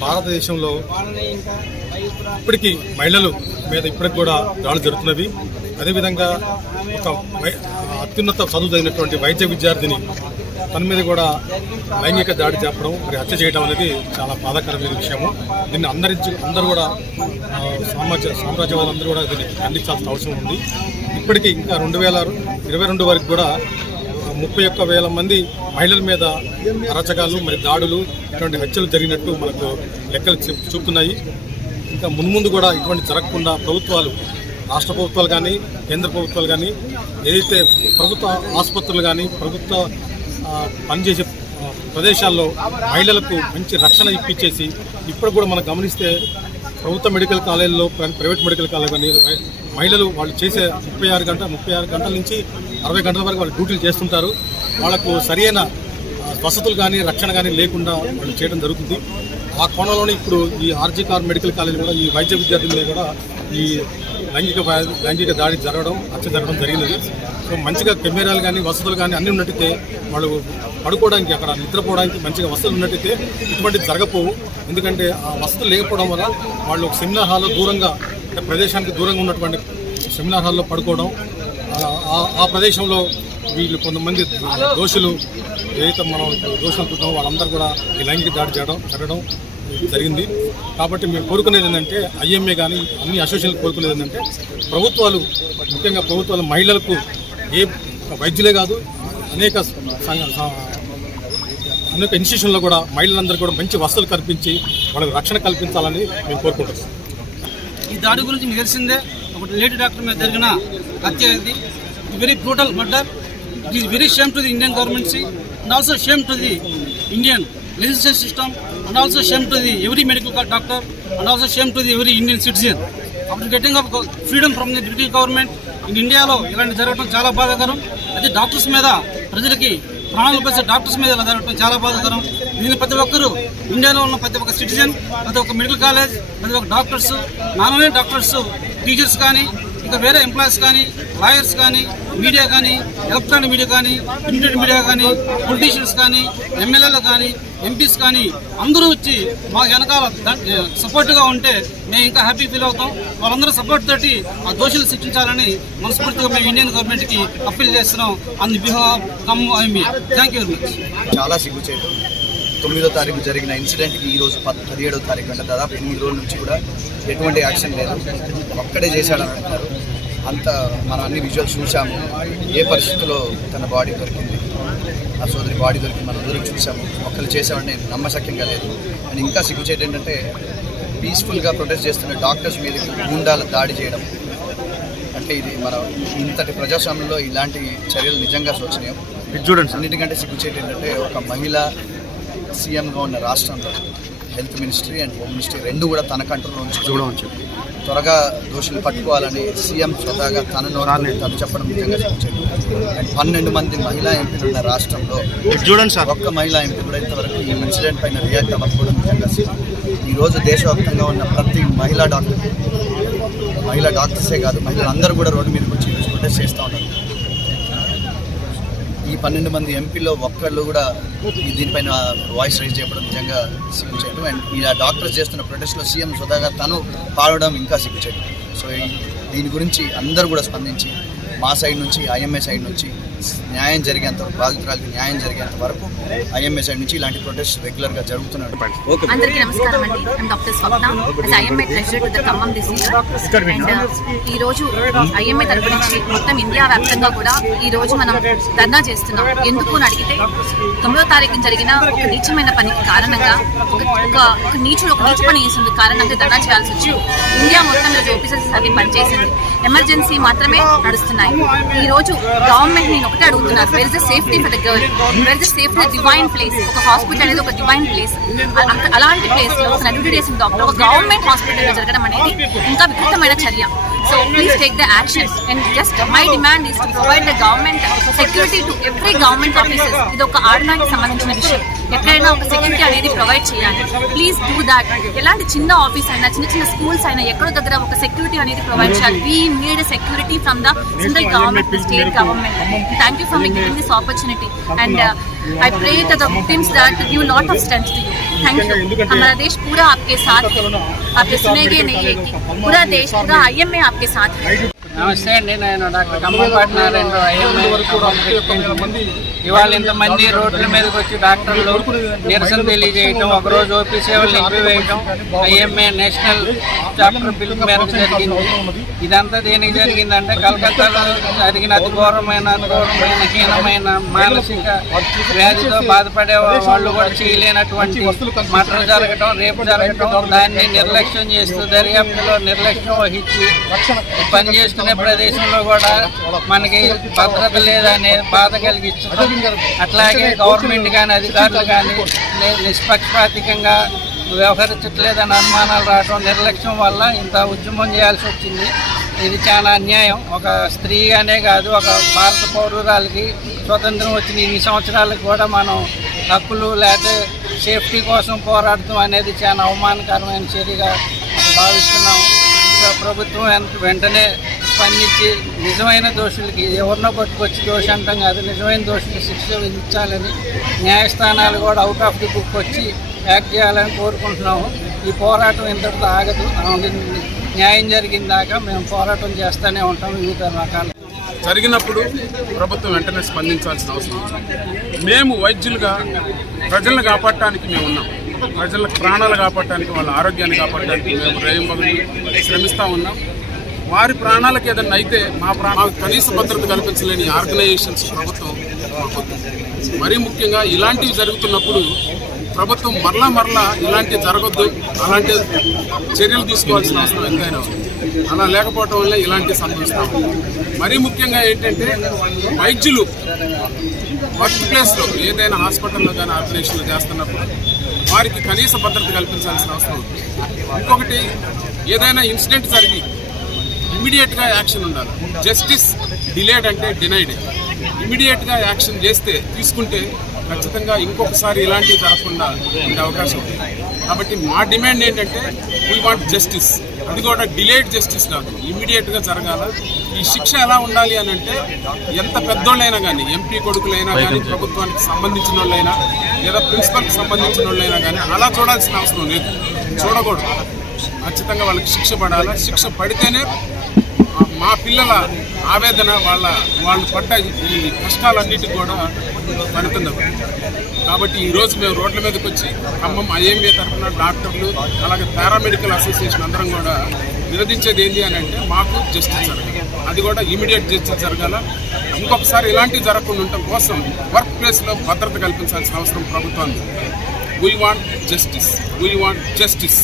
భారతదేశంలో ఇప్పటికీ మహిళలు మీద ఇప్పటికి కూడా దాడులు జరుగుతున్నవి. అదేవిధంగా ఒక అత్యున్నత చదువు చదివినటువంటి వైద్య విద్యార్థిని తన మీద కూడా లైంగిక దాడి చెప్పడం, మరి హత్య చేయడం అనేది చాలా బాధాకరమైన విషయము. దీన్ని అందరూ కూడా సామ్రాజ్యవాదులందరూ కూడా దీన్ని ఖండించాల్సిన అవసరం ఉంది. ఇప్పటికీ ఇంకా 2022 వరకు కూడా 31,000 మంది మహిళల మీద అరాచకాలు, మరి దాడులు, ఇటువంటి హత్యలు జరిగినట్టు మనకు లెక్కలు చూపుతున్నాయి. ఇంకా మున్ముందు కూడా ఇటువంటి జరగకుండా ప్రభుత్వాలు, రాష్ట్ర ప్రభుత్వాలు కానీ కేంద్ర ప్రభుత్వాలు కానీ, ఏదైతే ప్రభుత్వ ఆసుపత్రులు కానీ ప్రభుత్వ పనిచేసే ప్రదేశాల్లో మహిళలకు మంచి రక్షణ ఇప్పించేసి, ఇప్పుడు కూడా మనం గమనిస్తే ప్రభుత్వ మెడికల్ కాలేజీలో ప్రైవేట్ మెడికల్ కాలేజ్ కానీ మహిళలు వాళ్ళు చేసే 36 గంటల నుంచి 60 గంటల వరకు వాళ్ళు డ్యూటీలు చేస్తుంటారు. వాళ్లకు సరైన వసతులు కానీ రక్షణ కానీ లేకుండా వాళ్ళు చేయడం జరుగుతుంది. ఆ కోణంలోనే ఇప్పుడు ఈ ఆర్జీకార్ మెడికల్ కాలేజ్ కూడా ఈ వైద్య విద్యార్థుల మీద కూడా ఈ లైంగిక దాడి హత్య జరగడం జరిగినది. సో మంచిగా కెమెరాలు కానీ వసతులు కానీ అన్నీ ఉన్నట్టయితే వాళ్ళు పడుకోవడానికి, అక్కడ నిద్రపోవడానికి మంచిగా వసతులు ఉన్నట్టయితే ఇటువంటి జరగపోవు. ఎందుకంటే ఆ వసతులు లేకపోవడం వల్ల వాళ్ళు ఒక సెమినార్ హాల్లో దూరంగా, ప్రదేశానికి దూరంగా ఉన్నటువంటి సెమినార్ హాల్లో పడుకోవడం, ఆ ప్రదేశంలో వీళ్ళు కొంతమంది దోషులు ఏదైతే మనం దోషులు అనుకుంటామో వాళ్ళందరూ కూడా ఈ లైంగిక దాడి జరగడం జరిగింది. కాబట్టి మేము కోరుకునేది ఏంటంటే, ఐఎంఏ కానీ అన్ని అసోసియేషన్లు కోరుకునేది ఏంటంటే, ముఖ్యంగా ప్రభుత్వాలు మహిళలకు ఏ వైద్యులే కాదు అనేక ఇన్స్టిట్యూషన్లో కూడా మహిళలందరూ కూడా మంచి వసతులు కల్పించి వాళ్ళకి రక్షణ కల్పించాలని మేము కోరుకుంటున్నాం. ఈ దాడి గురించి మీకు తెలిసిందే, ఒక లేడీ డాక్టర్ మీద జరిగిన హత్య ఇది very brutal murder. It is very shame to the Indian government and also shame to the Indian legislative system and also shame to the every medical doctor and also shame to the every Indian citizen. After getting up freedom from the British government in India lo ilanti jaragam chaala baadhakaram. Adi doctors meeda prajalaki ప్రాణాలు పోసే doctors మీద జరగడం చాలా బాధాకరం. దీన్ని ప్రతి ఒక్కరూ, ఇండియాలో ఉన్న ప్రతి ఒక్క సిటిజన్, ప్రతి ఒక్క మెడికల్ కాలేజ్, ప్రతి ఒక్క doctors, non only doctors, teachers కానీ, ఇంకా వేరే ఎంప్లాయీస్ కానీ, లాయర్స్ కానీ, మీడియా కానీ, ఎలక్ట్రానిక్ మీడియా కానీ, ప్రింటెడ్ మీడియా కానీ, పొలిటీషియన్స్ కానీ, ఎమ్మెల్యేలు కానీ, ఎంపీస్ కానీ అందరూ వచ్చి మాకు వెనకాల సపోర్ట్గా ఉంటే మేము ఇంకా హ్యాపీ ఫీల్ అవుతాం. వాళ్ళందరూ సపోర్ట్ తోటి ఆ దోషులు శిక్షించాలని మనస్ఫూర్తిగా మేము ఇండియన్ గవర్నమెంట్కి అప్పీల్ చేస్తున్నాం. On behalf come IMA. Thank you very much. చాలా సిగ్గుచేటు. 9వ తారీఖు జరిగిన ఇన్సిడెంట్కి ఈరోజు 17వ తారీఖు అంటే దాదాపు 8 రోజుల నుంచి కూడా ఎటువంటి యాక్షన్ లేదు. ఒక్కడే చేశాడని అంటున్నారు. అంత మనం అన్ని విజువల్స్ చూసాము. ఏ పరిస్థితుల్లో తన బాడీ దొరికింది, ఆ సోదరి బాడీ దొరికింది మనం అందరూ చూసాము. ఒక్కరు చేసామని నమ్మశక్యంగా లేదు. అండ్ ఇంకా సిగ్గుచేటు ఏంటంటే, పీస్ఫుల్గా ప్రొటెస్ట్ చేస్తున్న డాక్టర్స్ మీదకి గుండాల దాడి చేయడం. అంటే ఇది మనం ఇంతటి ప్రజాస్వామ్యంలో ఇలాంటి చర్యలు నిజంగా శోచనీయం. చూడండి, అన్నిటికంటే సిగ్గుచేటు ఏంటంటే, ఒక మహిళ సీఎంగా ఉన్న రాష్ట్రంలో health ministry and home ministry రెండు కూడా తన కంట్రోల్లో ఉంచి త్వరగా దోషులు పట్టుకోవాలని సీఎం స్వతహాగా తను చెప్పడం నిజంగా సిగ్గుచేటు. అండ్ 12 మంది మహిళా ఎంపీలు ఉన్న రాష్ట్రంలో ఒక్క మహిళా ఎంపీ కూడా ఇంతవరకు ఈ ఇన్సిడెంట్ పైన రియాక్ట్ అవ్వకపోవడం నిజంగా ఈరోజు దేశవ్యాప్తంగా ఉన్న ప్రతి మహిళా డాక్టర్సే కాదు, మహిళలందరూ కూడా రోడ్డు మీదకి వచ్చి ఈరోజు ప్రొటెస్ట్ చేస్తూ ఉన్నారు. ఈ 12 మంది ఎంపీలో ఒక్కళ్ళు కూడా దీనిపైన వాయిస్ రైజ్ చేయడం నిజంగా సిగ్గుచేటు. అండ్ ఈ డాక్టర్స్ చేస్తున్న ప్రొటెస్ట్లో సీఎం స్వతహాగా తను పాడడం ఇంకా సిగ్గుచేటు. సో దీని గురించి అందరూ కూడా స్పందించి, మా సైడ్ నుంచి, ఐఎంఏ సైడ్ నుంచి న్యాయం జరిగేంత వరకు, బాధితురాలకి న్యాయం జరిగేంత వరకు ఐఎంఏ సైడ్ నుంచి ఇలాంటి ప్రొటెస్ట్ రెగ్యులర్గా జరుగుతున్నాడు. అందరికీ నమస్కారం అండి. I'm doctor Swapna, IMA treasurer to the Khammam this year. And ఈ రోజు ఐఎంఏ తరపు నుంచి మొత్తం ఇండియా వ్యాప్తంగా కూడా ఈ రోజు మనం ధర్నా చేస్తున్నాం. ఎందుకు అని అడిగితే, 9వ తారీఖున జరిగిన ఒక నీచమైన పనికి కారణంగా, ఒక నీచ పని చేసేందుకు కారణంగా ధర్నా చేయాల్సి వచ్చి ఇండియా మొత్తం ఈరోజు ఆఫీసర్స్ అది పనిచేసింది. ఎమర్జెన్సీ మాత్రమే నడుస్తున్నాయి. ఈ రోజు గవర్నమెంట్ నేను ఒకటే అడుగుతున్నారు, where is the safety for the girl, where is the safety the divine place. ఒక హాస్పిటల్ అనేది ఒక డివైన్ ప్లేస్. అలాంటి ప్లేస్ లో ఒక 90 days డాక్టర్ ఒక గవర్నమెంట్ హాస్పిటల్లో జరగడం అనేది ఇంకా వికృతమైన చర్య. So please take the action. And just my demand is to provide the government security to every government offices. ఇది ఒక ఆడడానికి సంబంధించిన విషయం. ఎక్కడైనా ఒక సెక్యూరిటీ అనేది ప్రొవైడ్ చేయాలి. Please do that. ఎలాంటి చిన్న ఆఫీస్ అయినా చిన్న స్కూల్స్ అయినా ఎక్కడో దగ్గర ఒక సెక్యూరిటీ అనేది ప్రొవైడ్ చేయాలి. We need security from the central government, state government. Thank you for me giving this opportunity and I pray to the victims that give lot of strength to you. Thank you. हमारा देश पूरा आपके साथ है. आप सुनेंगे नहीं है कि पूरा देश, पूरा IMA आपके साथ है. నమస్తే అండి, నేను డాక్టర్ కమ్మంపాటి నారాయణ ఐఎంఏ. ఇవాళ ఇంతమంది రోడ్ల మీదకి వచ్చి డాక్టర్లు నిరసన తెలియజేయటం, ఒకరోజు ఓపీ సేవలు నిలిపివేయటం ఐఎంఏ నేషనల్ చాప్టర్ పిలుపు మేరకు జరిగింది. ఇదంతా దేనికి జరిగిందంటే కలకత్తాలో జరిగిన అతి ఘోరమైన హీనమైన మానసిక వ్యాధితో బాధపడే వాళ్ళు కూడా చేయలేనటువంటి మటలు జరగటం, రేపు జరగటం, దాన్ని నిర్లక్ష్యం చేస్తూ దర్యాప్తులో నిర్లక్ష్యం వహించి పని చేసుకునే ప్రదేశంలో కూడా మనకి భద్రత లేదనే బాధ కలిగిస్తుంది. అట్లాగే గవర్నమెంట్ కానీ అధికారులు కానీ నిష్పక్షపాతికంగా వ్యవహరించట్లేదని అనుమానాలు రావడం, నిర్లక్ష్యం వల్ల ఇంత ఉద్యమం చేయాల్సి వచ్చింది. ఇది చాలా అన్యాయం. ఒక స్త్రీగానే కాదు, ఒక భారత పౌరురాలకి స్వతంత్రం వచ్చిన ఇన్ని సంవత్సరాలకు కూడా మనం హక్కులు లేకపోతే సేఫ్టీ కోసం పోరాడటం అనేది చాలా అవమానకరమైన చర్యగా భావిస్తున్నాం. ప్రభుత్వం వెంటనే స్పందించి నిజమైన దోషులకి, ఎవరినో పట్టుకొచ్చి దోషి అంటాం కాదు, నిజమైన దోషులకి శిక్ష విధించాలని న్యాయస్థానాలు కూడా అవుట్ ఆఫ్ ది బుక్ వచ్చి యాక్ట్ చేయాలని కోరుకుంటున్నాము. ఈ పోరాటం ఇంతటితో ఆగదు. న్యాయం జరిగిన దాకా మేము పోరాటం చేస్తూనే ఉంటాం. వివిధ రకాల జరిగినప్పుడు ప్రభుత్వం వెంటనే స్పందించాల్సిన అవసరం ఉంది. మేము వైద్యులుగా ప్రజలను కాపాడటానికి మేము ఉన్నాం. ప్రజల ప్రాణాలు కాపాడటానికి, వాళ్ళ ఆరోగ్యాన్ని కాపాడటానికి మేము రేయింబగలు శ్రమిస్తూ ఉన్నాం. వారి ప్రాణాలకు ఏదన్నా అయితే మా ప్రాణాలకు కనీస భద్రత కల్పించలేని ఆర్గనైజేషన్స్ ప్రభుత్వం. మరీ ముఖ్యంగా ఇలాంటివి జరుగుతున్నప్పుడు ప్రభుత్వం మరలా ఇలాంటివి జరగొద్దు, అలాంటి చర్యలు తీసుకోవాల్సిన అవసరం ఎంతైనా ఉంది. అలా లేకపోవటం వల్ల ఇలాంటివి సంభవిస్తాం. మరీ ముఖ్యంగా ఏంటంటే వైద్యులు వర్క్ ప్లేస్లో ఏదైనా హాస్పిటల్లో కానీ ఆపరేషన్లు చేస్తున్నప్పుడు వారికి కనీస భద్రత కల్పించాల్సిన అవసరం ఉంది. ఇంకొకటి, ఏదైనా ఇన్సిడెంట్ జరిగి ఇమీడియట్గా యాక్షన్ ఉండాలి. జస్టిస్ డిలేడ్ అంటే డినైడ్. ఇమీడియట్గా యాక్షన్ తీసుకుంటే ఖచ్చితంగా ఇంకొకసారి ఇలాంటివి జరగకుండా ఉండే అవకాశం ఉంది. కాబట్టి మా డిమాండ్ ఏంటంటే వీ వాంట్ జస్టిస్. అది కూడా డిలేడ్ జస్టిస్ కాదు, ఇమీడియట్గా జరగాల. ఈ శిక్ష ఎలా ఉండాలి అని అంటే ఎంత పెద్దోళ్ళైనా కానీ, ఎంపీ కొడుకులైనా కానీ, ప్రభుత్వానికి సంబంధించిన వాళ్ళైనా లేదా ప్రిన్సిపల్కి సంబంధించిన వాళ్ళైనా కానీ అలా చూడాల్సిన అవసరం లేదు, చూడకూడదు. ఖచ్చితంగా వాళ్ళకి శిక్ష పడాలా. శిక్ష పడితేనే మా పిల్లల ఆవేదన, వాళ్ళు పడ్డ ఈ కష్టాలన్నిటికీ కూడా పడుతుంది. కాబట్టి ఈరోజు మేము రోడ్ల మీదకి వచ్చి ఖమ్మం IMA తరఫున డాక్టర్లు అలాగే పారామెడికల్ అసోసియేషన్ అందరం కూడా నిలదించేది ఏంటి అని అంటే మాకు జస్టిస్ జరగాలి. అది కూడా ఇమీడియట్ జస్టిస్ జరగాల. ఇంకొకసారి ఇలాంటివి జరగకుండా ఉండటం కోసం వర్క్ ప్లేస్లో భద్రత కల్పించాల్సిన అవసరం ప్రభుత్వానికి. We want justice.